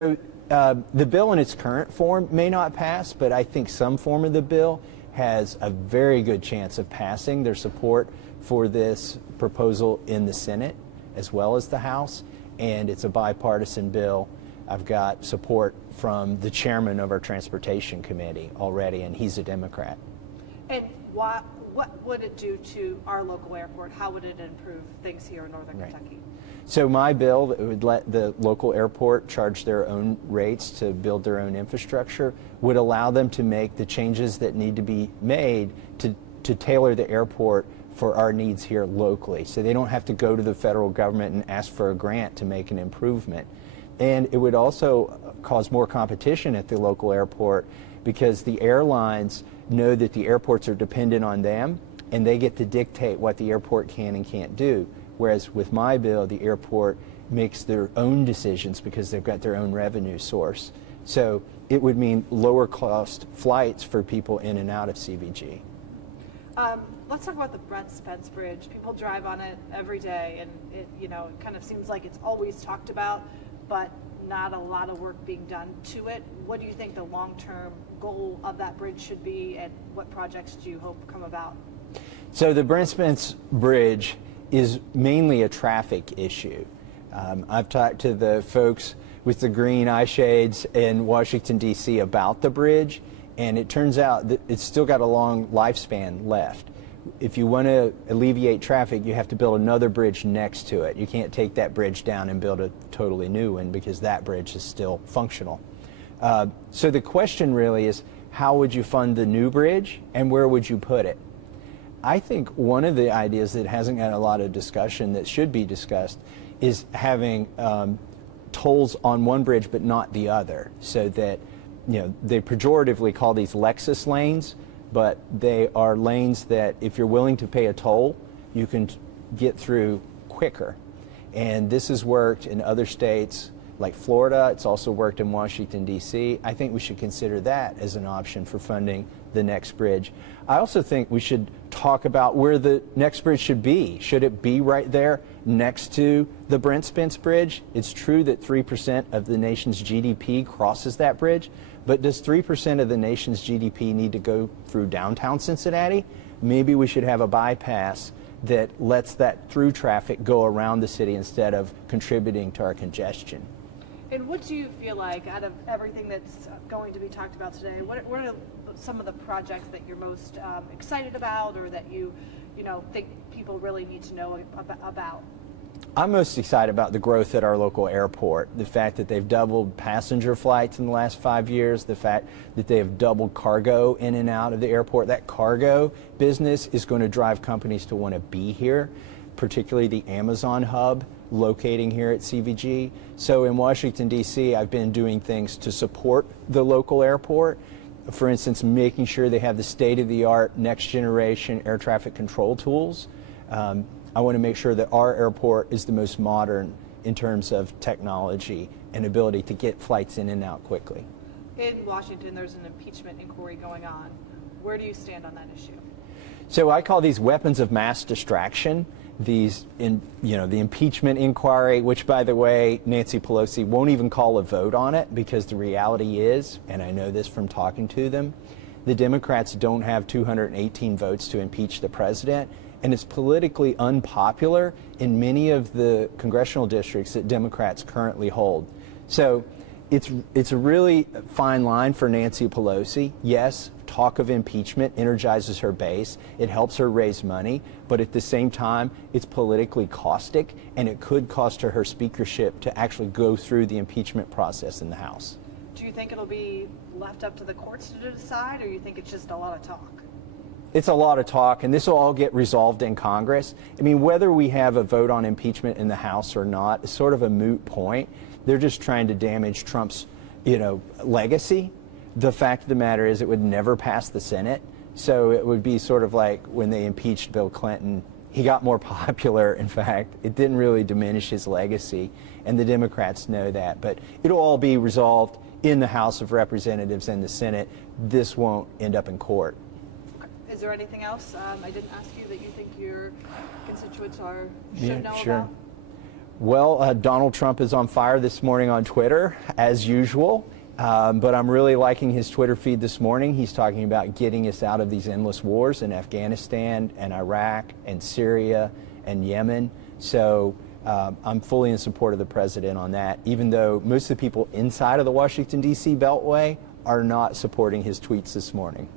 The bill in its current form may not pass, but I think some form of the bill has a very good chance of passing. There's support for this proposal in the Senate as well as the House, and it's a bipartisan bill. I've got support from the chairman of our Transportation Committee already, and he's a Democrat. And what would it do to our local airport? How would it improve things here in Northern Kentucky? So my bill that would let the local airport charge their own rates to build their own infrastructure would allow them to make the changes that need to be made to tailor the airport for our needs here locally. So they don't have to go to the federal government and ask for a grant to make an improvement. And it would also cause more competition at the local airport because the airlines know that the airports are dependent on them and they get to dictate what the airport can and can't do. Whereas with my bill, the airport makes their own decisions because they've got their own revenue source. So it would mean lower cost flights for people in and out of CVG. Let's talk about the Brent Spence Bridge. People drive on it every day, and it kind of seems like it's always talked about, but not a lot of work being done to it. What do you think the long-term goal of that bridge should be, and what projects do you hope come about? So the Brent Spence Bridge is mainly a traffic issue. I've talked to the folks with the green eye shades in Washington, D.C. about the bridge, and it turns out that it's still got a long lifespan left. If you want to alleviate traffic, you have to build another bridge next to it. You can't take that bridge down and build a totally new one because that bridge is still functional. So the question really is, how would you fund the new bridge and where would you put it? I think one of the ideas that hasn't got a lot of discussion that should be discussed is having tolls on one bridge but not the other, so that, they pejoratively call these Lexus lanes, but they are lanes that if you're willing to pay a toll, you can get through quicker. And this has worked in other states like Florida. It's also worked in Washington, D.C. I think we should consider that as an option for funding the next bridge. I also think we should talk about where the next bridge should be. Should it be right there next to the Brent Spence Bridge? It's true that 3% of the nation's GDP crosses that bridge, but does 3% of the nation's GDP need to go through downtown Cincinnati? Maybe we should have a bypass that lets that through traffic go around the city instead of contributing to our congestion. And what do you feel like, out of everything that's going to be talked about today, what are some of the projects that you're most excited about, or that you think people really need to know about? I'm most excited about the growth at our local airport. The fact that they've doubled passenger flights in the last 5 years, the fact that they have doubled cargo in and out of the airport. That cargo business is going to drive companies to want to be here, particularly the Amazon hub locating here at CVG. So in Washington, D.C., I've been doing things to support the local airport. For instance, making sure they have the state-of-the-art, next-generation air traffic control tools. I want to make sure that our airport is the most modern in terms of technology and ability to get flights in and out quickly. In Washington, there's an impeachment inquiry going on. Where do you stand on that issue? So I call these weapons of mass distraction. The impeachment inquiry, which, by the way, Nancy Pelosi won't even call a vote on it, because the reality is, and I know this from talking to them, the Democrats don't have 218 votes to impeach the president, and it's politically unpopular in many of the congressional districts that Democrats currently hold. So it's a really fine line for Nancy Pelosi. Yes, talk of impeachment energizes her base. It helps her raise money, but at the same time, it's politically caustic, and it could cost her speakership to actually go through the impeachment process in the House. Do you think it'll be left up to the courts to decide, or you think it's just a lot of talk? It's a lot of talk, and this will all get resolved in Congress. I mean, whether we have a vote on impeachment in the House or not is sort of a moot point. They're just trying to damage Trump's, legacy. The fact of the matter is it would never pass the Senate. So it would be sort of like when they impeached Bill Clinton. He got more popular, in fact. It didn't really diminish his legacy, and the Democrats know that. But it'll all be resolved in the House of Representatives and the Senate. This won't end up in court. Is there anything else I didn't ask you that you think your constituents should know about? Well, Donald Trump is on fire this morning on Twitter, as usual. But I'm really liking his Twitter feed this morning. He's talking about getting us out of these endless wars in Afghanistan and Iraq and Syria and Yemen. So I'm fully in support of the president on that, even though most of the people inside of the Washington, D.C. Beltway are not supporting his tweets this morning.